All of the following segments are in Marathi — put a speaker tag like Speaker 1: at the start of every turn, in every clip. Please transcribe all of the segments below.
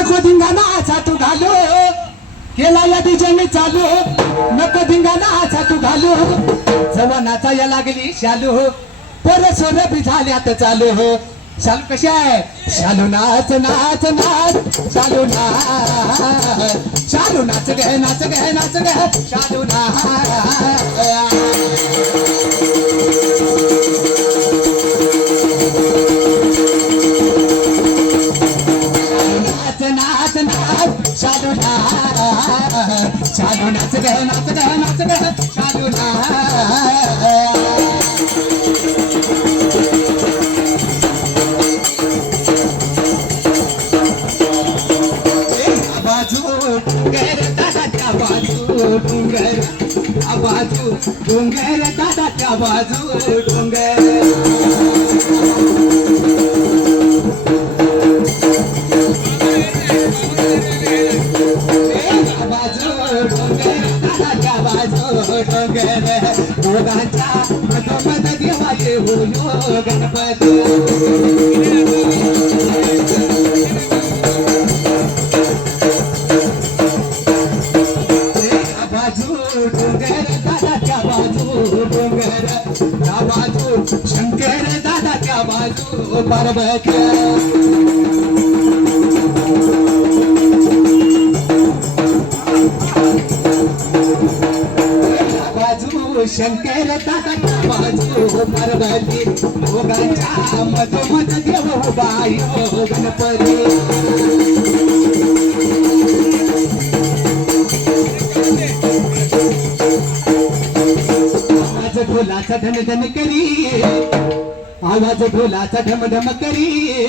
Speaker 1: नको धिंगाणा आचा तू घालो. केला या दिजेने चालू. नको धिंगाणा आचा तू घालू. जवानाचा या लागली शालू. पर सोर बी झाल्यात चालू. हो शालू कशी आहे? शालू नाच नाच नाच शालू नाच शालू नाच गे नाच गे नाच गे शालू नाच बाजू डोंगर दादाच्या बाजू बाजू बाजू पर्वत बाजू शंकर दादाच्या बाजू पार्वती दोघांच्या मधोमध देव बाई गणपती. आवाज ढोलाचा धन धन करी आवाज ढोलाचा ढम ढम करी.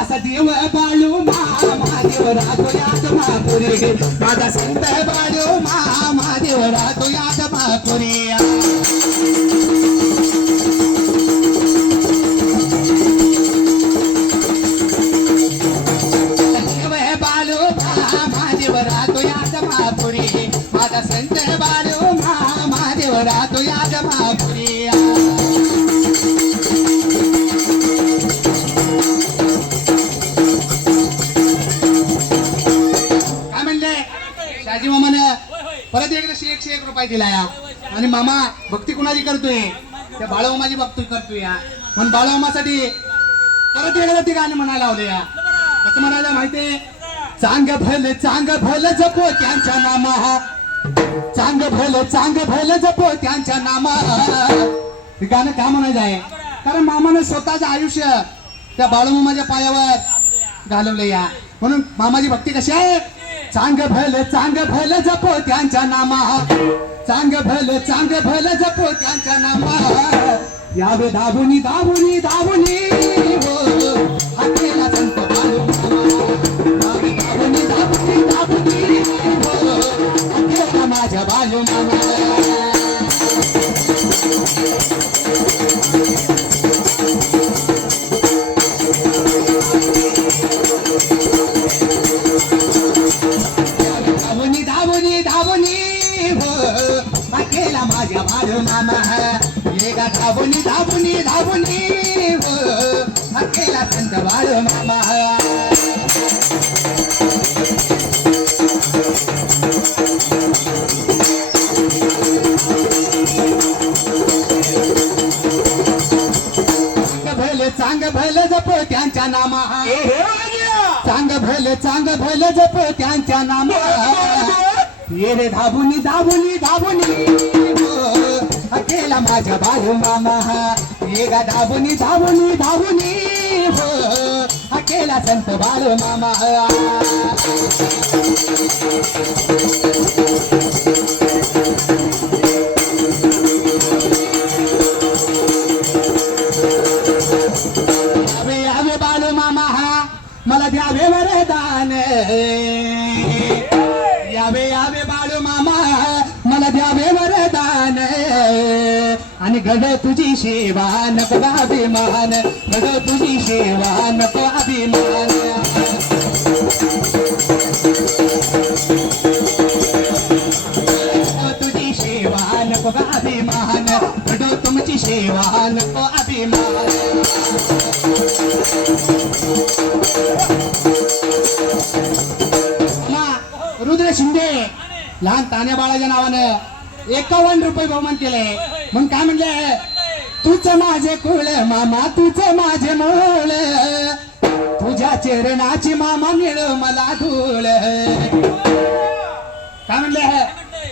Speaker 1: असा देव बाळू मामा महादेव राहतो याद महापुरी. माझा संत बाळू मामा महादेव राहतो याद महापुरी. कशी एकशे एक रुपये दिला या आणि मामा भक्ती कुणाची करतोय? त्या बाळोमाची भक्ती करतोय या. म्हणून बाळोमासाठी परत एकदा ती गाणं म्हणायला लावले या. कसं म्हणायला माहितीये? चांग भल चांग भल जपो त्यांच्या नामा. चांग भल चांग भल जपो त्यांच्या नामा. हे गाणं का म्हणायचं आहे? कारण मामानं स्वतःचं आयुष्य त्या बाळोमाच्या पायावर घालवलं या. म्हणून मामाची भक्ती कशी आहे? चांग भल चांग भल जपो त्यांच्या नामा चांग भल चांग भल जपो त्यांच्या नामा यावे दाबुनी दाबुनी दाबुनी हो. हाकेला संत बाळू मामा दाबुनी दाबुनी दाबुनी हो. हाकेला माझ्या बाळू मामा धावणी धावणी धावणी केला माझ्या बाळ मामा ये गा धावणी धावणी धावणी हो केला संत बाळ मामा चांग चांग भल जप त्यांच्या नामा. चांग भल चांग भल जप त्यांच्या नामा ये रे धाबुनी धाबुनी धाबुनी हो केला माझ्या बाळू मामा. ये गा धाबुनी धाबुनी धाबुनी हो. केला संत बाळू मामा. यावे दान। वरदान यावे यावे बाळू मामा मला द्यावे वरदान. आणि घड तुझी सेवा नको अभिमान. घड तुझी सेवा नको अभिमान. तुझी सेवा नको अभिमान. सेवा नको अभिमान रुद्र शिंदे. लहान तान्या बाळाच्या नावानं एकावन्न रुपये बहुमान केले. मग काय म्हणले? तुझ माझे कुळ मामा तुझ माझे मूळ. तुझ्या चरणाची मामा मिळ मला धूळ. काय म्हणले?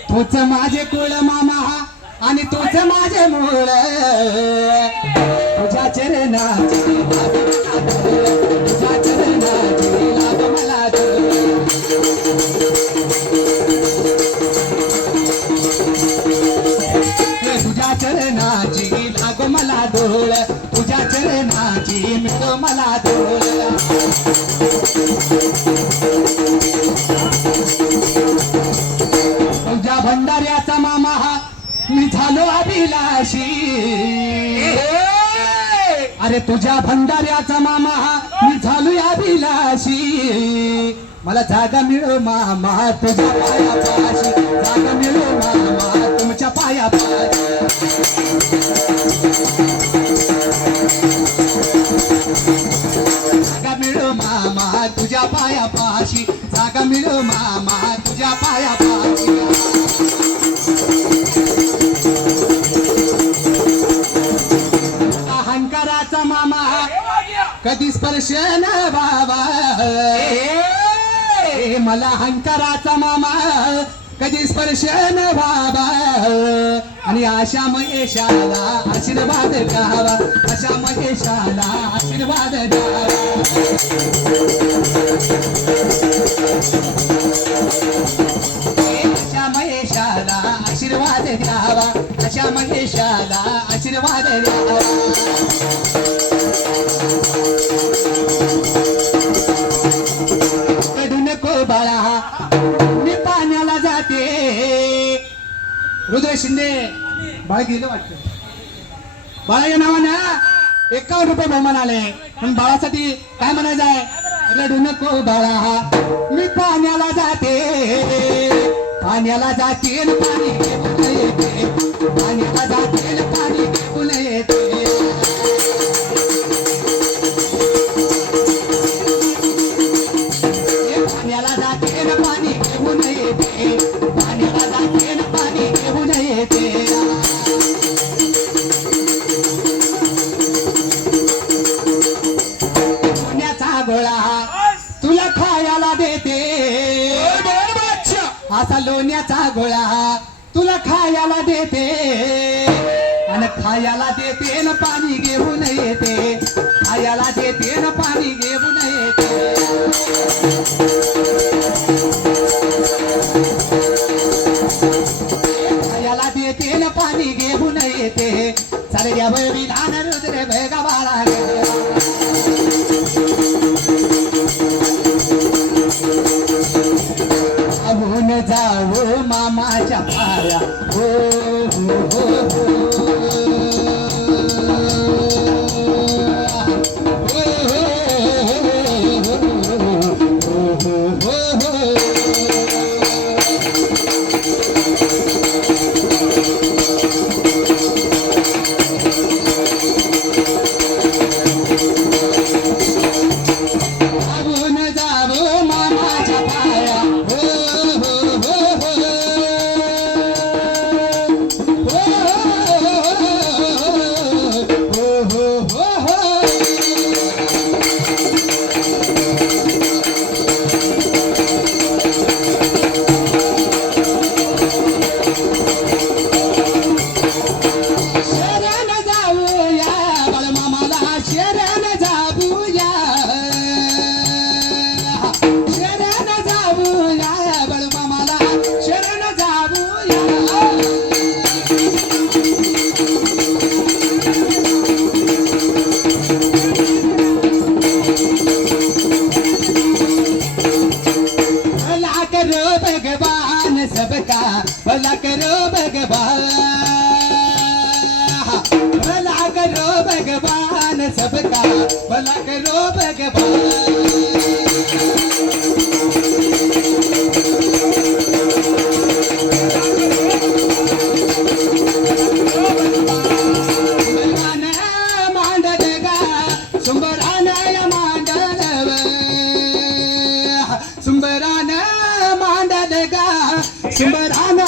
Speaker 1: तुझ माझे कुळ मामा आणि तुझ माझे मूळ. तुझ्या चरणाची तुझ्या चरणाची लाग मला तुझ्या चरणाची लाग मला डोळ तुझ्या चरणाची मिळ मला डोळ तुझ्या भंडाऱ्याचा मामा हा मी झालो अभिलाषी. अरे तुझ्या भंडाऱ्याचा मामा मी झालो अभिलाषी. मला जागा मिळो मामा तुझ्या पायापाशी जागा मिळो मामा तुमच्या पायापाशी जागा मिळो मामा तुझ्या पायापाशी जागा मिळो मामा. कधी स्पर्श न बाबा ए, मला अहंकाराचा मामा. कधी स्पर्श न बाबा. आणि आशा महेशाला आशीर्वाद द्यावा. अशा महेशाला आशीर्वाद द्यावा. अशा महेशाला आशीर्वाद द्यावा. अशा महेशाला आशीर्वाद द्यावा. रुद्र शिंदे. बाळ गेलं वाटतं. बाळाच्या नावानं एकावन्न रुपये बहुमान आले. पण बाळासाठी काय म्हणायचं आहे? रडू नको बाळा मी पाण्याला जाते. पाण्याला जाते पाणी पाण्याला जाते. असा लोण्याचा गोळा तुला खायला देते. आणि खायला देते न पाणी घेऊन येते. खायला देते न पाणी घेऊन येते. खायला देते न पाणी घेऊन येते. चालेल या विधान रुद्र भेगा बाळा जाऊ मामाच्या पाया. हो हो हो, हो. भला करो भगवान सुंबरान मांडल गा सुंबरान